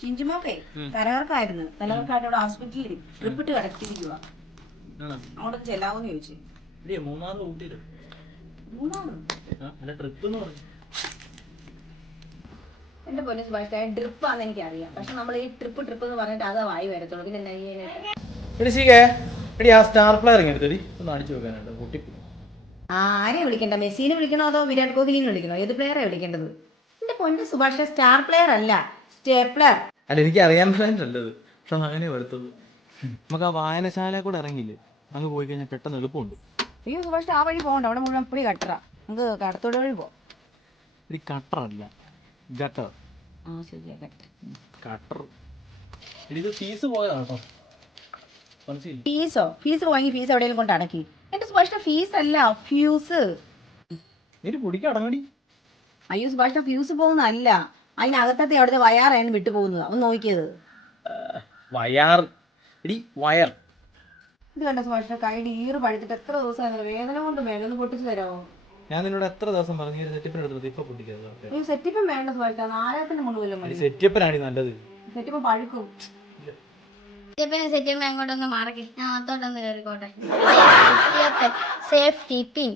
ചിഞ്ചുമോക്കേ തലകർക്കായിരുന്നു തലകർക്കായിട്ട് ഇവിടെ ഹോസ്പിറ്റലിൽ ട്രിപ്പിട്ട് കിടത്തിയിരിക്കുക അവിടെ ചെല്ലാവോന്ന് ചോദിച്ചു. മൂന്നാറ് ഊട്ടിയിൽ. മൂന്നാമത് അല്ല ട്രിപ്പ് എന്ന് പറഞ്ഞു. എന്റെ പൊന്നു സുഭാഷ് ഡ്രിപ്പാന്ന് എനിക്ക് അറിയാം പക്ഷെ നമ്മൾ ഈ ട്രിപ്പ് ട്രിപ്പ് എന്ന് പറഞ്ഞിട്ട് അത് വായി വരത്തുള്ളൂ. പിന്നെ? എടി സീകേ എടി ആ സ്റ്റാർ പ്ലെയർ ഇങ്ങനെ എടുത്തടി ഒന്ന് അടിച്ചു വെക്കാനായിട്ട് പൊട്ടി ആ, വിളിക്കണ്ട? മെസ്സിനെ വിളിക്കണോ അതോ വിരാട് കോഹ്ലിനെ വിളിക്കണോ? ഏത് പ്ലെയറെ വിളിക്കേണ്ടത്? പൊന്നു സുഭാഷ് സ്റ്റാർ പ്ലെയർ അല്ല സ്റ്റേപ്ലർ അല്ല എനിക്ക് അറിയാൻ നല്ലത് പക്ഷെ അങ്ങനെ വരുത്തത് നമുക്ക് ആ വായനശാല കൂടെ ഇറങ്ങിയില്ലേ? അങ്ങ് പോയി കഴിഞ്ഞാൽ പെട്ടെന്ന് എളുപ്പമുണ്ട്. അയ്യോ സുഭാഷ് ആ വഴി പോകണ്ട. അവിടെ മുഴുവൻ പുളി കട്ടറ. നമുക്ക് കടത്തോട് വഴി പോവാം. ഇത് കട്ടറല്ല ഗട്ടർ ആ ശരിയാ കട്ടർ കട്ടർ ഇത് ഫീസ് മനസ്സിലായി. ഫീസോ ഫീസ് വാങ്ങി ഫീസ് എവിടെയെങ്കിലും കൊണ്ട് അടക്കി. എന്റെ സുഭാഷിന്റെ ഫീസ് അല്ല ഫ്യൂസ് നീ പൊടിക്ക് അടങ്ങടി അയ്യോ സുഭാഷിന്റെ ഫ്യൂസ് പോകുന്നതല്ല. അതിനകത്തത്തെ അവിടുത്തെ വയറാണ് വിട്ടു പോകുന്നത് ഒന്ന് നോക്കിയത്. വയർ എടി വയർ ഇത് കണ്ട സുഭാഷിന്റെ കൈയുടെ ഈറ് പഴുത്തിട്ട് എത്ര ദിവസം വേദന കൊണ്ട് വേണം ഒന്ന് പൊട്ടിച്ചു തരാമോ? ഞാൻ നിന്നോട് എത്ര ദിവസം പറഞ്ഞു? ഈ സെറ്റപ്പിന് എടുത്തത് ഇപ്പൊ പൊട്ടിക്കരുത് ഈ സെറ്റിപ്പം വേണ്ട സുഭാഷിച്ച നാലായിരത്തിന്റെ മതി. സെറ്റപ്പിനാണ് നല്ലത്. സെറ്റപ്പ് പഴുക്കും. സെറ്റപ്പിന് സെറ്റപ്പ് അങ്ങോട്ടൊന്ന് മാറക്കെ ഞാൻ അത്തോട്ടൊന്ന് കയറിക്കോട്ടെ സേഫ്റ്റി പിൻ